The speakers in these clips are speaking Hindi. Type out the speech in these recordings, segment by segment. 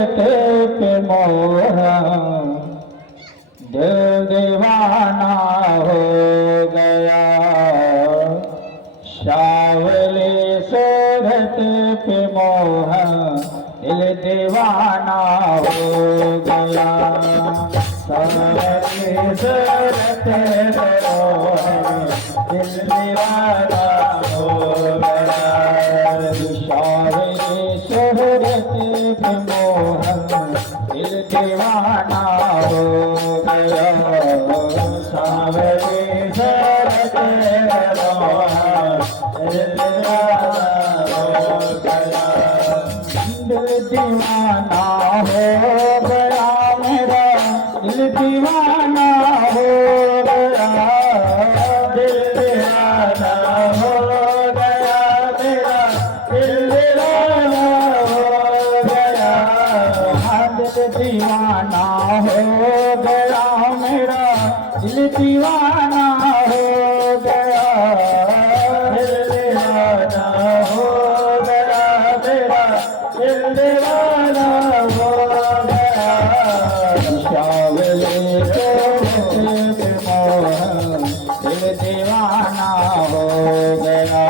पे मोहा दिल दीवाना हो गया। शावले सूरत पे मोहा दिल दीवाना हो गया। शावले सूरत पे मोहा दिल दीवाना हो गया। शावले सूरत पे मोहा दिल दीवाना हो गया। सावरे सूरत पे मोहा दिल दीवाना हो गया। दिल दीवाना हो गया मेरा, दिल दीवाना हो गया। दिल दीवाना हो गया मेरा, दिल दीवाना हो गया। दिल दीवाना हो गया मेरा, दिल दीवाना हो गया। दिल दीवाना हो गया मेरा, दिल दीवाना हो गया। शावले सूरत पे मोहा दिल दीवाना हो गया।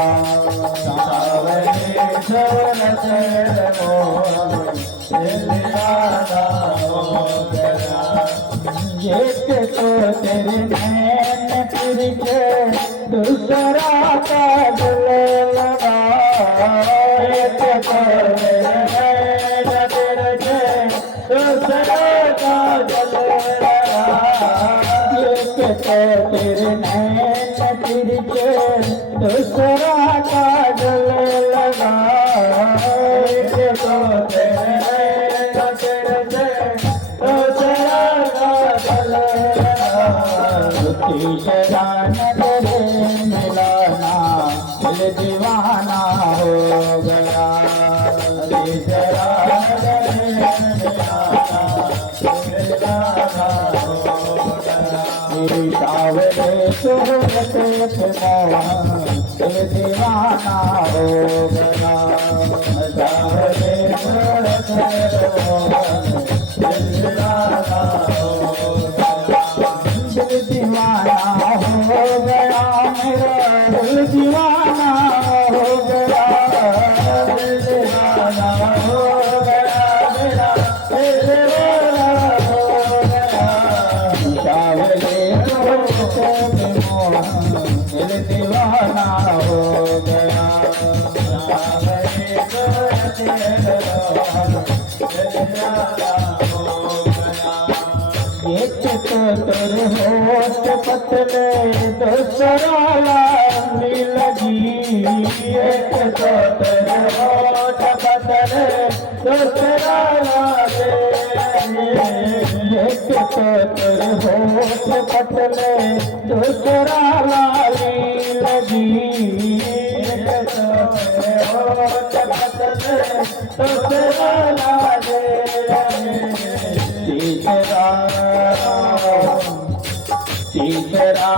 शावले सूरत पे मोहा दिल दीवाना हो गया। एक तो तेरे नैन फिर के दूसरा काजल लगा। एक तो तेरे नैन फिर के दूसरा काजल लगा। एक तो तेरे नैन फिर के दूसरा काजल लगा। एक तो तेरे नैन फिर के दूसरा काजल लगा। तीसरा नजर मिलाना दिल दीवाना हो गया। तीसरा नजर मिलाना दिल दीवाना हो गया। शावले सूरत पे मोहा दिल दीवाना हो गया। शावले सूरत पे मोहा दिल दीवाना हो गया। दिल दीवाना हो गया मेरा, दिल दीवाना हो गया। दिल दीवाना हो गया मेरा, दिल दीवाना हो गया। शावले सूरत पे मोहा दिल दीवाना हो गया। शावले सूरत पे मोहा दिल दीवाना हो गया। एक तो तेरे होठ पतले दूसरा लंबी लगी। एक तो तेरे होठ पतले दूसरा लंबी लगी। एक तो तेरे होठ पतले दूसरा लाली लगी। एक तो तेरे होठ पतले दूसरा लाली लगी। तीसरा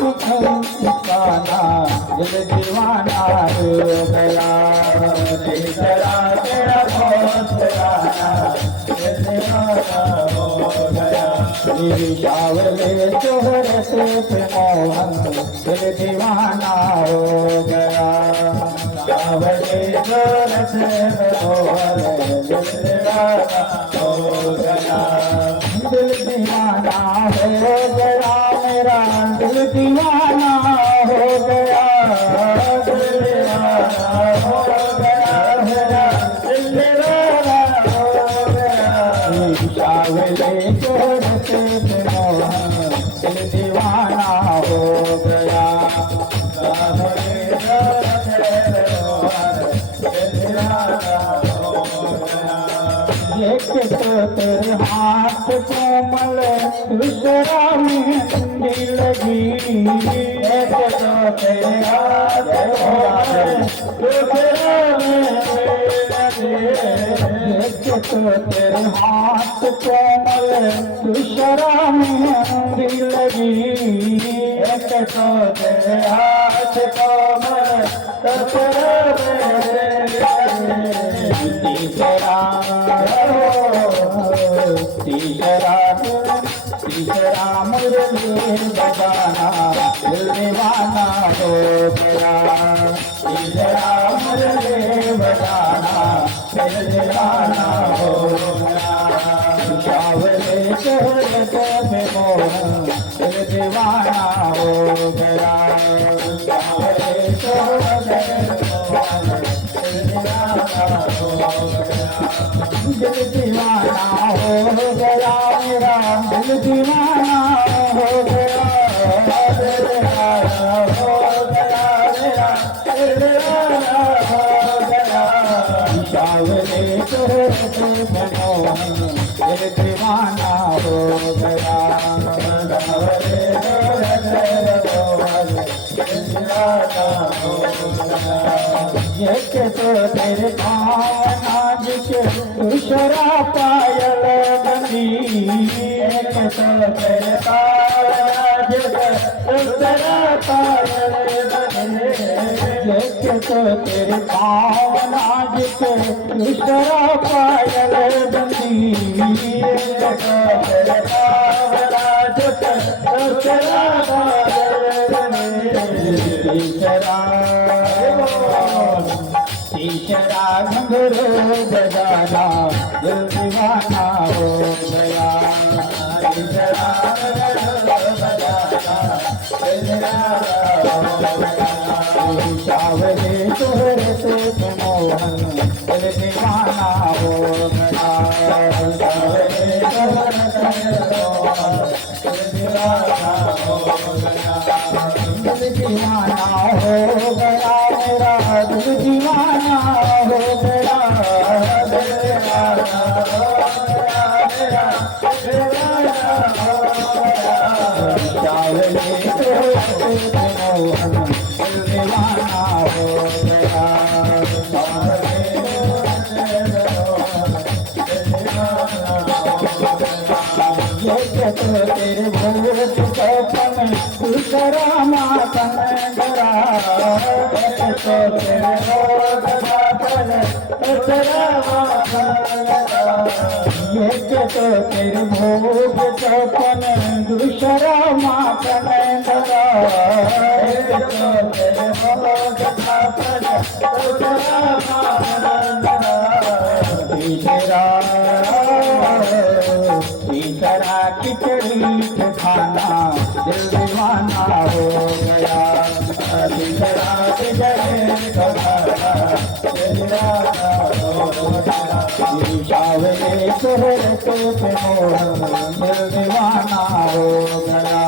मुस्काना दिल दीवाना हो गया। तीसरा तेरा मुस्काना दिल दीवाना हो गया। शावले सूरत पे मोहा दिल दीवाना हो गया। शावले सूरत पे मोहा दिल दीवाना हो गया। दिल दीवाना हो गया मेरा, दिल दीवाना हो गया। दिल दीवाना हो गया मेरा, दिल दीवाना हो गया। शावले सूरत पे मोहा दिल दीवाना हो गया। शावले सूरत पे मोहा दिल दीवाना हो गया। एक तो तेरे हाथ कोमल दूसरा मेहंदी लगी। एक तो तेरे हाथ कोमल दूसरा मेहंदी लगी। एक तो तेरे हाथ कोमल दूसरा मेहंदी लगी। एक तो तेरे हाथ कोमल दूसरा मेहंदी लगी। तीसरा तीसरा मुरली बजाना दिल दीवाना हो गया तीसरा मुरली बजाना दिल दीवाना हो गया सावरे चेहरे पे मोहन दिल दीवाना हो गया सावरे चेहरे मोहन दिल दीवाना हो गया दिल दीवाना हो गया मेरा दिल दीवाना हो गया दिल दीवाना हो गया मेरा दिल दीवाना हो गया सावरे चेहरे पे मोहन दिल दीवाना हो गया सावरे चेहरे पे मोहन दिल दीवाना हो गया ये के तो तेरे पाँव के दूसरा पायल बनी एक तो तेरे पाँव दूसरा पायल बने एक तो तेरे पाँव नाज के दूसरा पायल बनी एक तो तेरे पाँव नाज के दूसरा पायल बने तीसरा घुंघरू बजाना दिल दीवाना हो गया तीसरा घुंघरू बजाना दिल दीवाना हो गया सावरे चेहरे पे मोहन दिल दीवाना हो गया सावरे चेहरे पे मोहन दिल दीवाना हो गया दिल दीवाना हो गया मेरा दिल दीवाना हो गया दिल दीवाना हो गया मेरा दिल दीवाना हो गया सावरे चेहरे पे मोहन दिल दीवाना हो गया सावरे चेहरे पे मोहन दिल दीवाना हो गया ये तो तेरे भोर सपन दूसरा मातन डरा तो तेरे भोर सपन दूसरा मातन डरा ये तो तेरे भोर सपन दूसरा मातन डरा तो तेरे भोर सपन दूसरा मातन डरा तीसरा खिचड़ी खाना दिल दीवाना हो गया तीसरा खिचड़ी खाना दिल दीवाना हो गया सावरे चेहरे पे मोहन दिल दीवाना हो गया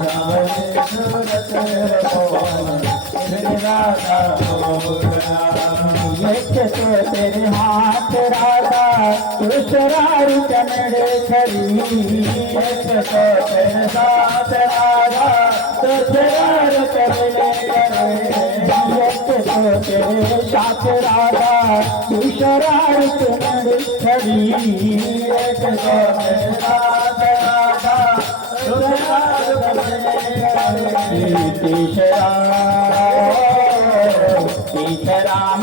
सावरे चेहरे पे मोहन दिल दीवाना हो गया एक तो तेरे हाथ राधा दूसरा चमड़े खरी एक तो तेरे साथ राधा दूसरा चमड़े खरी एक तो तेरे साथ राधा दूसरा चमड़े खरी एक तो तेरे साथ राधा दूसरा चमड़े खरी तीसरा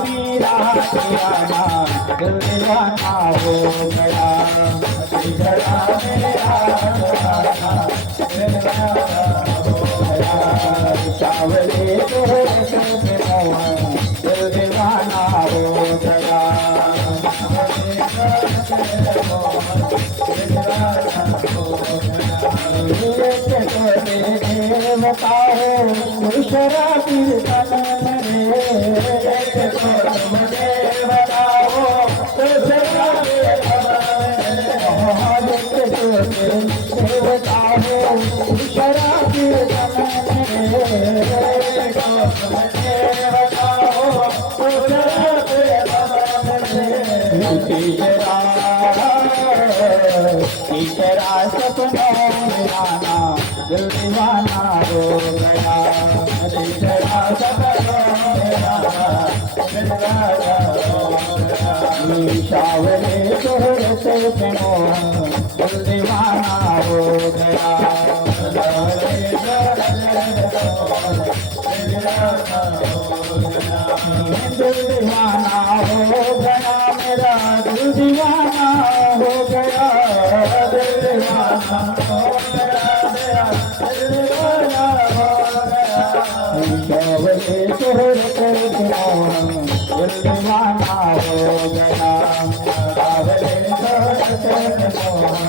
मेरा दीवाना दिल दीवाना हो गया तीसरा मेरा दीवाना दिल दीवाना हो गया सावरे चेहरे पे मोहन दिल दीवाना हो गया सावरे चेहरे पे मोहन दिल दीवाना हो गया ये तो तेरे देवता हो दूसरा कीर्तन मेरे एक तो तुम देवता हो दूसरा कीर्तन मेरे एक तो तेरे देवता हो दूसरा कीर्तन मेरे एक तो तुम देवता हो दूसरा कीर्तन मेरे तीसरा सपनों में आना दिल दीवाना हो गया तीसरा सपनों में आना दिल दीवाना हो गया सावरे चेहरे पे मोहन दिल दीवाना हो गया सावरे चेहरे पे मोहन दिल दीवाना हो गया दिल दीवाना हो गया मेरा दिल दीवाना हो गया सावरे शोहरत मोहन दिल दीवाना हो गया सावरे शोहरत मोहन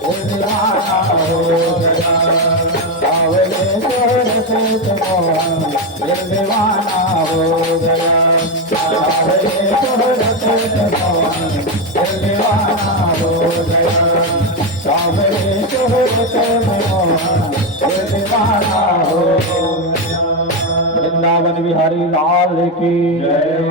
दिल दीवाना हो गया सावरे शोहरत मोहन दिल दीवाना हो गया सावरे शोहरत मोहन दिल दीवाना हो गया सावरे शोहरत मोहन दिल दीवाना हो गया। वृंदावन बिहारी लाल की जय।